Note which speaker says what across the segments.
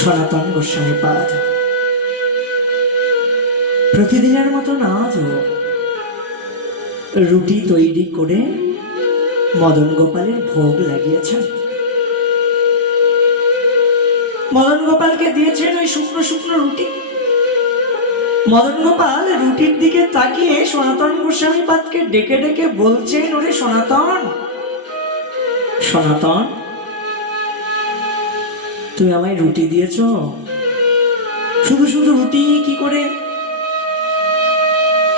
Speaker 1: সনাতন গোস্বামী পাদ। প্রতিদিনের মতো আজও রুটি তৈরি করে মদন গোপালের ভোগ লাগিয়েছেন। মদন গোপালকে দিয়েছেন ওই শুকনো শুকনো রুটি। মদন গোপাল রুটির দিকে তাকিয়ে সনাতন গোস্বামী পাতকে ডেকে ডেকে বলছেন, ওরে সনাতন সনাতন তুমি আমায় রুটি দিয়েছ? শুধু শুধু রুটি কি করে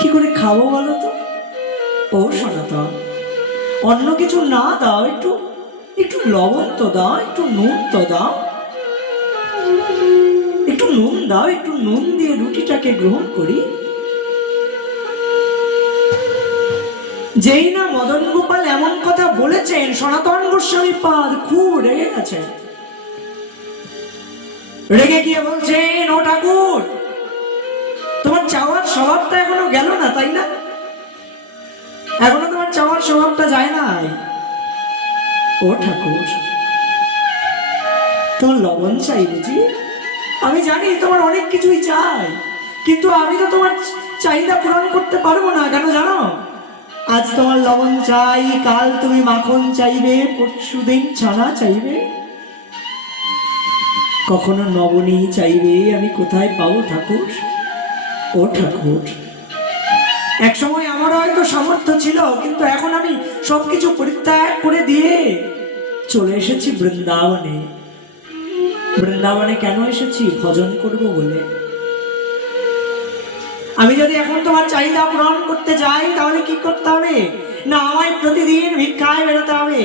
Speaker 1: কি করে খাব বলো তো? ও সনাতন, অন্য কিছু না দাও, একটু একটু লবণ তো দাও, একটু নুন তো দাও। একটু নুন দাও, একটু নুন দিয়ে রুটিটাকে গ্রহণ করি। যেই না মদন গোপাল এমন কথা বলেছেন, সনাতন গোস্বামী পাদ খুব রেগে গেছেন। রেগে গিয়ে বলছেন ও ঠাকুর, তোমার চাওয়ার স্বভাবটা এখনও গেল না, তাই না? এখনও তোমার চাওয়ার স্বভাবটা যায় নাই। ও ঠাকুর, তোমার লবণ চাই বুঝি? আমি জানি তোমার অনেক কিছুই চাই, কিন্তু আমি তো তোমার চাহিদা পূরণ করতে পারব না, কেন জানো? আজ তোমার লবণ চাই, কাল তুমি মাখন চাইবে পরশু দিন ছানা চাইবে। কখনো নবনী চাইবে, আমি কোথায় পাবো ঠাকুর? ও ঠাকুর। এক সময় আমার হয়তো সামর্থ্য ছিল, কিন্তু এখন আমি সবকিছু পরিত্যাগ করে দিয়ে চলে এসেছি বৃন্দাবনে। বৃন্দাবনে কেন এসেছি? ভজন করব বলে। আমি যদি এখন তোমার চাহিদা পূরণ করতে যাই, তাহলে কি করতে হবে? না, আমায় প্রতিদিন ভিক্ষায় বেরোতে হবে।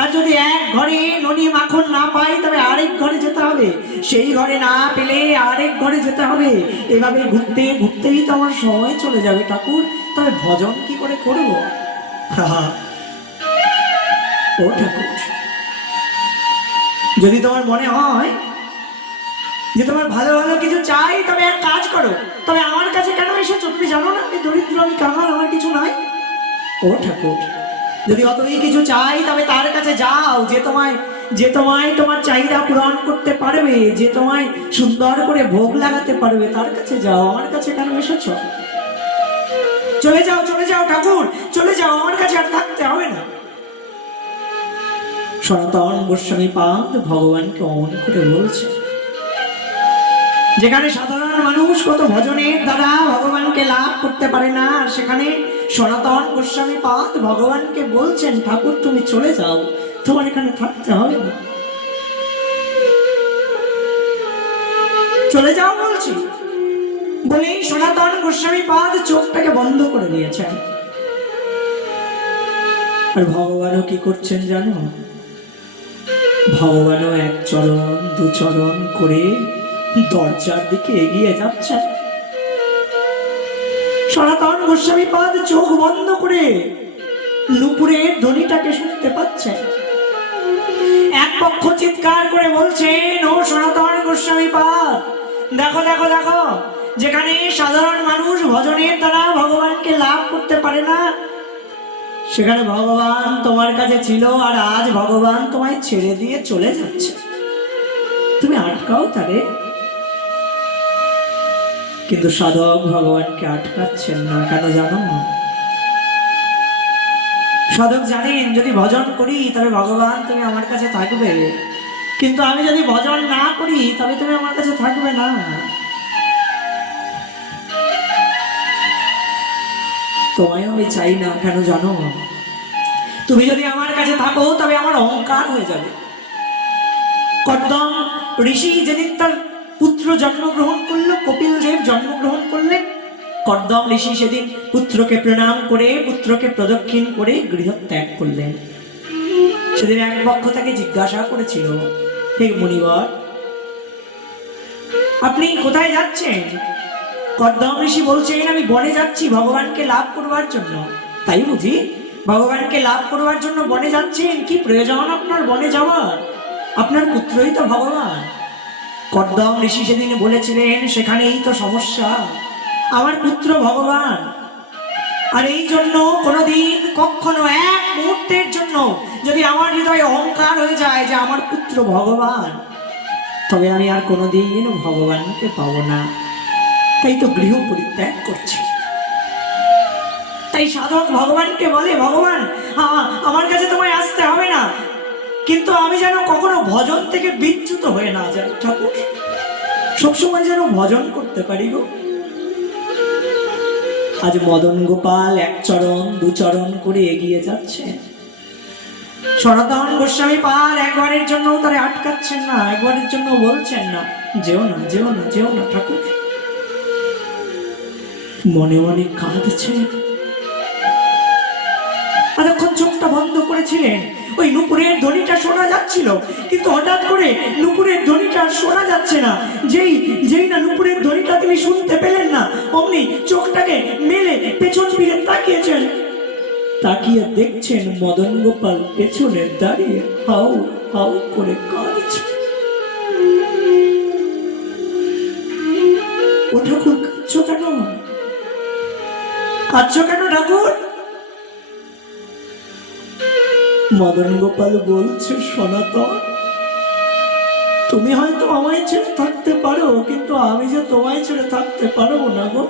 Speaker 1: আর যদি এক ঘরে ননি মাখন না পাই তবে আরেক ঘরে যেতে হবে। সেই ঘরে না পেলে আরেক ঘরে যেতে হবে। এভাবে ঘুরতে ঘুরতেই তো আমার সময় চলে যাবে ঠাকুর। তবে ভজন কি করে করব। ও ঠাকুর। যদি তোমার মনে হয় যে তোমার ভালো ভালো কিছু চাই, তবে এক কাজ করো। তবে আমার কাছে কেন এসেছ? তুমি জানো না আমি দরিদ্র আমি কাঙাল আমার কিছু নাই। ও ঠাকুর। যদি অতই কিছু চাই, তবে তার কাছে যাও। যে তোমায় যে তোমায় তোমার চাহিদা পূরণ করতে পারবে, যে তোমায় সুন্দর করে ভোগ লাগাতে পারবে, তার কাছে যাও। আমার কাছে কেন এসেছ? চলে যাও চলে যাও, ঠাকুর। চলে যাও, আমার কাছে আর থাকতে হবে না। সনাতন গোস্বামী পাদ ভগবানকে অমন করে বলছে যেখানে সাধারণ মানুষ কত ভজনের দ্বারা ভগবানকে লাভ করতে পারে না, আর সেখানে সনাতন গোস্বামী পাদ ভগবানকে বলছেন, ঠাকুর, তুমি চলে যাও, তোমার এখানে থাকতে হবে না। চলে যাও বলছি। বলেই সনাতন গোস্বামী পাদ চোখটাকে বন্ধ করে দিয়েছেন। আর ভগবানও কি করছেন জানো? ভগবানও এক চরণ, দু চরণ করে দরজার দিকে এগিয়ে যাচ্ছেন সনাতন গোস্বামী পাদ চোখ বন্ধ করে নুপুরের ধ্বনিটাকে শুনতে পাচ্ছেন এক পক্ষ চিৎকার করে বলছেন ও সনাতন গোস্বামী পাদ, দেখো দেখো দেখো, যেখানে সাধারণ মানুষ ভজনের দ্বারা ভগবানকে লাভ করতে পারে না, সেখানে ভগবান তোমার কাছে ছিল আর আজ ভগবান তোমায় ছেড়ে দিয়ে চলে যাচ্ছে। তুমি আটকাও তারে। কিন্তু সাধক ভগবানকে আটকাচ্ছেন না, কেন জানো? সাধক জানেন, যদি ভজন করি, তবে ভগবান তুমি আমার কাছে থাকবে। কিন্তু আমি যদি ভজন না করি, তবে তুমি আমার কাছে থাকবে না। তোমায় আমি চাই না, কেন জানো? তুমি যদি আমার কাছে থাকো, তবে আমার অহংকার হয়ে যাবে। কর্দম ঋষি যেদিন তার পুত্র জন্মগ্রহণ জন্মগ্রহণ করলেন কর্দম ঋষি সেদিন পুত্রকে প্রণাম করে, পুত্রকে প্রদক্ষিণ করে গৃহত্যাগ করলেন। সেদিন এক পক্ষ তাকে জিজ্ঞাসা করেছিল, হে মুনিবর, আপনি কোথায় যাচ্ছেন? কর্দম ঋষি বলছেন, আমি বনে যাচ্ছি ভগবানকে লাভ করবার জন্য। তাই বুঝি? ভগবানকে লাভ করবার জন্য বনে যাচ্ছেন? কি প্রয়োজন আপনার বনে যাওয়ার? আপনার পুত্রই তো ভগবান। কর্দম ঋষি সেদিন বলেছিলেন, সেখানেই তো সমস্যা। আমার পুত্র ভগবান, আর এই জন্য কোনোদিন কখনো এক মুহূর্তের জন্য যদি আমার হৃদয়ে অহংকার হয়ে যায় যে আমার পুত্র ভগবান, তবে আমি আর কোনোদিন ভগবানকে পাবো না। তাই তো গৃহ পরিত্যাগ করছি। তাই সাধক ভগবানকে বলে, ভগবান আমার কাছে তোমায় আসতে হবে না। কিন্তু আমি যেন কখনো ভজন থেকে বিচ্যুত হয়ে না যাই, ঠাকুর। সবসময় যেন ভজন করতে পারি গো। আজ মদন গোপাল এক চরণ, দু চরণ করে এগিয়ে যাচ্ছে। সনাতন গোস্বামী পাল একবারের জন্য তারা আটকাচ্ছেন না, একবারের জন্য বলছেন না, যেও না যেও না যেও না, ঠাকুর। মনে মনে কাঁদছে। এতক্ষণ চোখটা বন্ধ করেছিলেন। ওই নুপুরের ধ্বনিটা শোনা যাচ্ছিল, কিন্তু হঠাৎ করে নুপুরের ধ্বনিটা শোনা যাচ্ছে না। যেই যেই না নুপুরের ধ্বনিটা তিনি শুনতে পেলেন না, অমনি চোখটাকে মেলে পেছন ফিরে তাকিয়েছেন। তাকিয়ে দেখছেন মদন গোপাল পেছনে দাঁড়িয়ে হাউ হাউ করে কাঁদছে। ও ঠাকুর, কাঁদছো কেন? কাঁদছো কেন ঠাকুর? মদন গোপাল বলছে সনাতন তুমি হয়তো আমায় ছেড়ে থাকতে পারো, কিন্তু আমি যে তোমায় ছেড়ে থাকতে পারব না গো।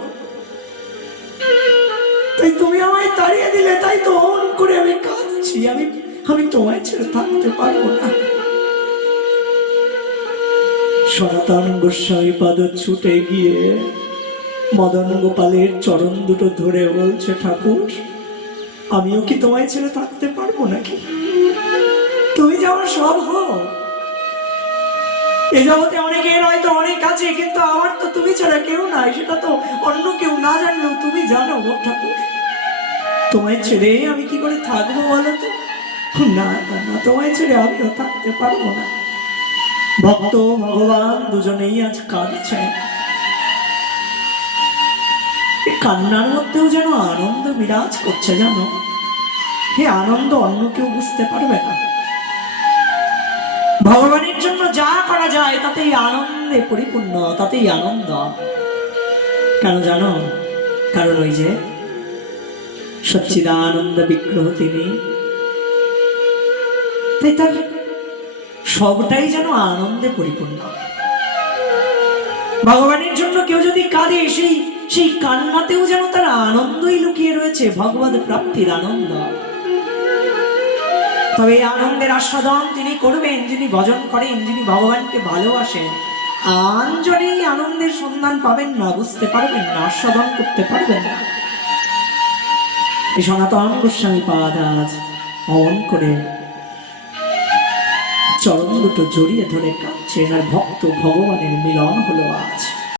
Speaker 1: তাই তুমি আমায় তাড়িয়ে দিলে, তাই তো অন করে আমি কাঁদছি, আমি আমি তোমায় ছেড়ে থাকতে পারব না। সনাতন গোস্বামী পাদ ছুটে গিয়ে মদন গোপালের চরণ দুটো ধরে বলছে, ঠাকুর আমিও কি তোমায় ছেড়ে থাকতে পারব নাকি? তুমি যেমন সব হো এ জগতে অনেকের হয়তো অনেক আছে, কিন্তু আমার তো তুমি ছাড়া কেউ নাই, সেটা তো অন্য কেউ না জানলেও তুমি জানো গো ঠাকুর। তোমায় ছেড়ে আমি কি করে থাকব বলো তো? না না, তোমায় ছেড়ে আমিও থাকতে পারব না। ভক্ত ভগবান দুজনেই আজ কাঁদছেন। কান্নার মধ্যেও যেন আনন্দ বিরাজ করছে জানো? হে আনন্দ অন্য কেউ বুঝতে পারবে না। ভগবানের জন্য যা করা যায়, তাতেই আনন্দে পরিপূর্ণ, তাতেই আনন্দ। কেন জানো? কারণ ওই যে সচ্চিদানন্দ বিগ্রহ তিনি। তাই তার সবটাই যেন আনন্দে পরিপূর্ণ। ভগবানের জন্য কেউ যদি কাঁদে, সেই সেই কান্নাতেও যেন তার আনন্দই লুকিয়ে রয়েছে ভগবত প্রাপ্তির আনন্দ। তবে এই আনন্দের আস্বাদন তিনি করবেন, যিনি ভজন করেন, যিনি ভগবানকে ভালোবাসেন আঞ্জনে আনন্দের সন্ধান পাবেন না, বুঝতে পারবেন না, আস্বাদন করতে পারবেন না। এই সনাতন গোস্বামী পাদ আজ অন করে চরণ দুটো জড়িয়ে ধরে কাঁদছেন আর ভক্ত ভগবানের মিলন হলো আজ।